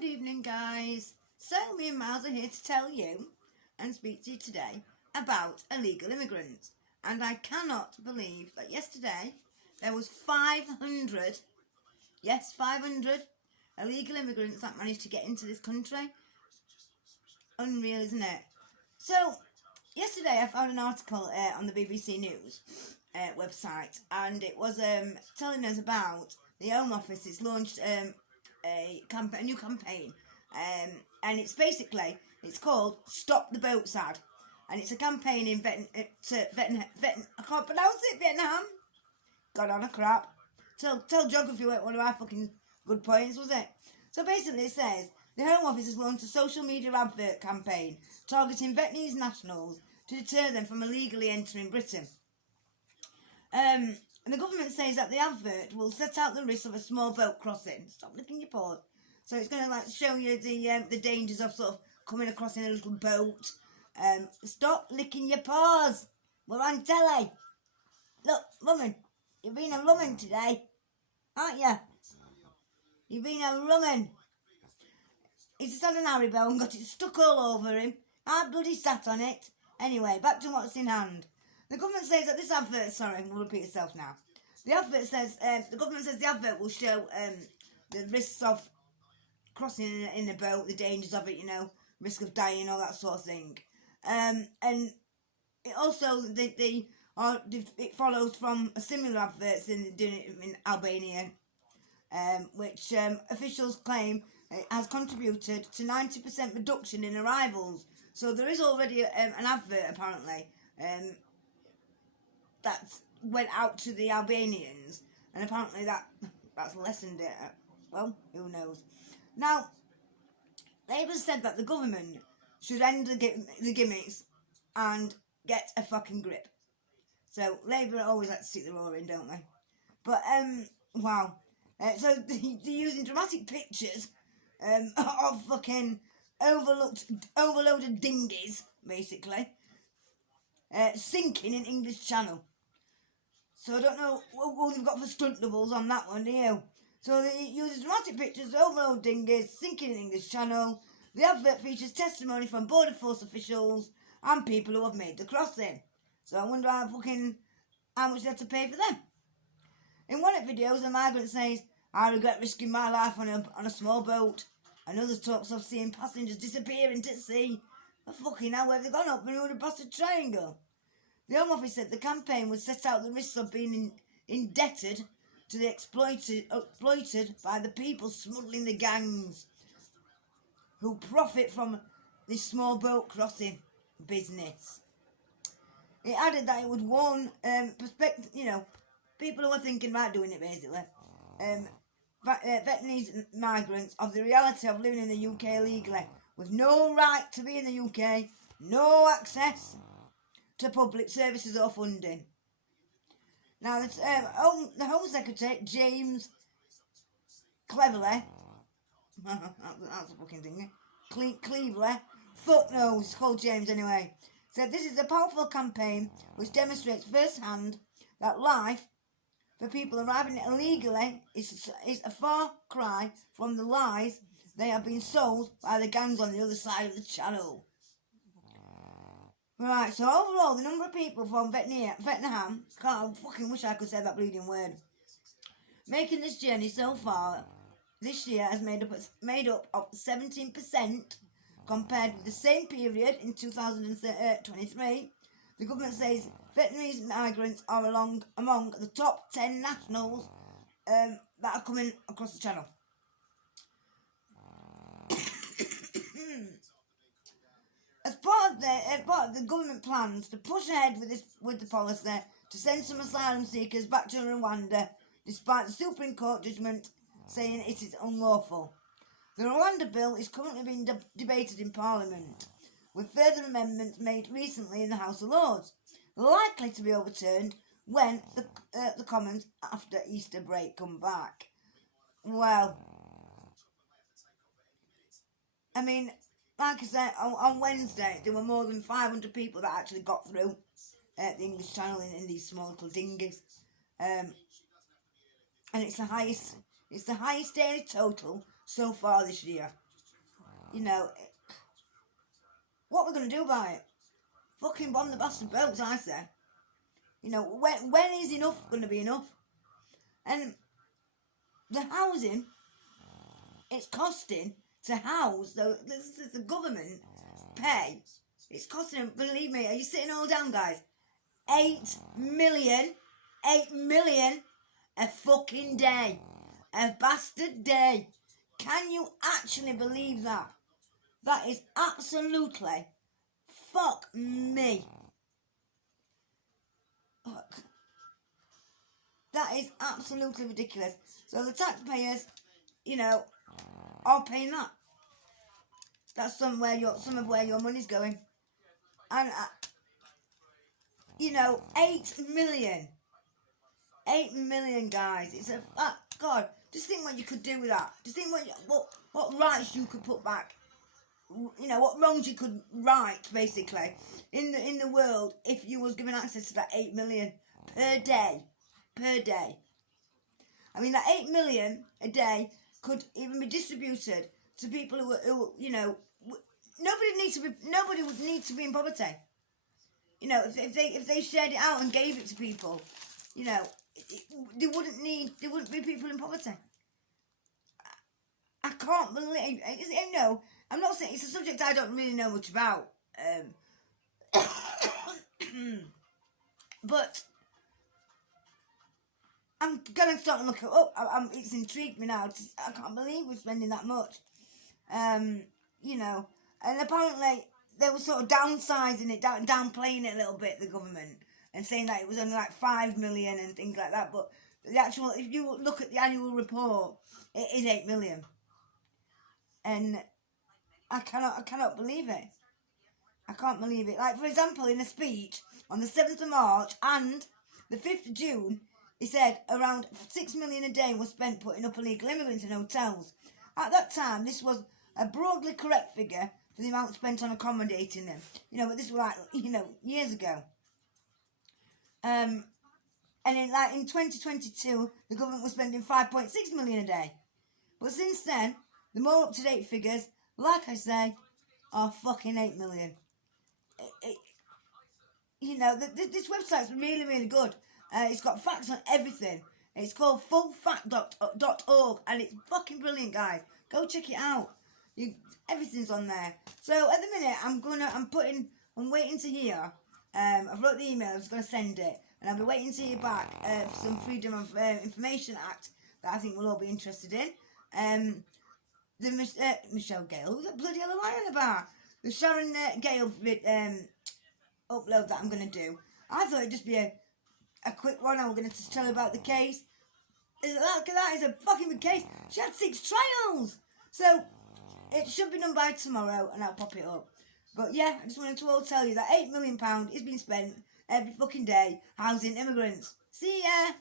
Good evening, guys. So me and Miles are here to tell you and speak to you today about illegal immigrants. And I cannot believe that yesterday there was 500, yes, 500 illegal immigrants that managed to get into this country. Unreal, isn't it? So yesterday I found an article on the BBC News website, and it was telling us about the Home Office. It's launched a new campaign, and it's called Stop the Boats Ad, and it's a campaign in I can't pronounce it, Vietnam. Got on a crap. Tell geography weren't one of my fucking good points, was it? So basically it says the Home Office has launched a social media advert campaign targeting Vietnamese nationals to deter them from illegally entering Britain. And the government says that the advert will set out the risks of a small boat crossing. Stop licking your paws. So it's going to show you the dangers of sort of coming across in a little boat. Stop licking your paws. We're on telly. Look, woman, you've been a woman today, aren't you? You've been a woman. He's had an Haribo and got it stuck all over him. I bloody sat on it. Anyway, back to what's in hand. The government says that this advert, we'll repeat itself now. The government says the advert will show the risks of crossing in a boat, the dangers of it, risk of dying, all that sort of thing. And it also, it follows from a similar adverts in Albania, which officials claim it has contributed to 90% reduction in arrivals. So there is already an advert, apparently, that went out to the Albanians, and apparently that's lessened it. Well, who knows? Now, Labour said that the government should end the gimmicks and get a fucking grip. So Labour always like to stick the roar in, don't they? But wow. So they're using dramatic pictures of fucking overloaded dinghies, basically, sinking in English Channel. So I don't know what they've got for stunt doubles on that one, do you? So they use dramatic pictures of overloaded dinghies sinking in English Channel. The advert features testimony from Border Force officials and people who have made the crossing. So I wonder how much they have to pay for them. In one of the videos, a migrant says, "I regret risking my life on a small boat." Another talks of seeing passengers disappear into the sea. But fucking hell, where have they gone up Bermuda Bastard Triangle? The Home Office said the campaign would set out the risks of being indebted to the exploited by the people smuggling the gangs who profit from this small boat crossing business. It added that it would warn people who are thinking about doing it, basically, Vietnamese migrants, of the reality of living in the UK illegally, with no right to be in the UK, no access to public services or funding. Now, the Home Secretary, James Cleverly, that's a fucking thing, Cleverly, fuck knows, it's called James anyway, said this is a powerful campaign which demonstrates firsthand that life for people arriving illegally is a far cry from the lies they have been sold by the gangs on the other side of the channel. Right, so overall, the number of people from Vietnam, I fucking wish I could say that bleeding word, making this journey so far this year has made up of 17% compared with the same period in 2023. The government says Vietnamese migrants are among the top 10 nationals that are coming across the channel. As part of the government plans to push ahead with the policy to send some asylum seekers back to Rwanda, despite the Supreme Court judgment saying it is unlawful. The Rwanda bill is currently being debated in Parliament, with further amendments made recently in the House of Lords, likely to be overturned when the Commons after Easter break come back. Well, I mean, like I said, on Wednesday, there were more than 500 people that actually got through the English Channel in these small little dinghies. And it's the highest daily total so far this year. You know, what we're going to do about it? Fucking bomb the bastard boats, I say. You know, when is enough going to be enough? And the housing, it's costing to house, though, this is the government pay. It's costing them, believe me, are you sitting all down, guys? 8 million a fucking day. A bastard day. Can you actually believe that? That is absolutely fuck me. Look. That is absolutely ridiculous. So the taxpayers, you know, are paying that. That's some of where your money's going. And, you know, 8 million. 8 million, guys. It's a... God, just think what you could do with that. Just think what rights you could put back. You know, what wrongs you could right, basically, in the world if you was given access to that 8 million per day. Per day. I mean, that 8 million a day could even be distributed to people who you know, nobody would need to be in poverty. You know, if they shared it out and gave it to people, you know, there wouldn't be people in poverty. I can't believe, you know, I'm not saying, it's a subject I don't really know much about, but I'm gonna start and look it up. It's intrigued me now. I can't believe we're spending that much. You know, and apparently they were sort of downsizing it, downplaying it a little bit, the government, and saying that it was only like 5 million and things like that. But the actual, if you look at the annual report, it is 8 million, and I cannot believe it. I can't believe it. Like, for example, in a speech on the 7th of March and the 5th of June, he said around 6 million a day was spent putting up illegal immigrants in hotels. At that time, this was a broadly correct figure for the amount spent on accommodating them. You know, but this was like, you know, years ago. And in 2022, the government was spending 5.6 million a day. But since then, the more up-to-date figures, like I say, are fucking 8 million. You know, this website's really, really good. It's got facts on everything. It's called fullfact.org, and it's fucking brilliant, guys. Go check it out. Everything's on there. So at the minute, I'm waiting to hear. I've wrote the email. I was going to send it, and I'll be waiting to hear back for some Freedom of Information Act that I think we'll all be interested in. The Michelle Gale, who's that bloody hell am I on about? The Sharon Gale upload that I'm going to do. I thought it'd just be a quick one. I'm going to just tell you about the case. That is a fucking big case. She had 6 trials. So, it should be done by tomorrow, and I'll pop it up. But yeah, I just wanted to all tell you that £8 million is being spent every fucking day housing immigrants. See ya!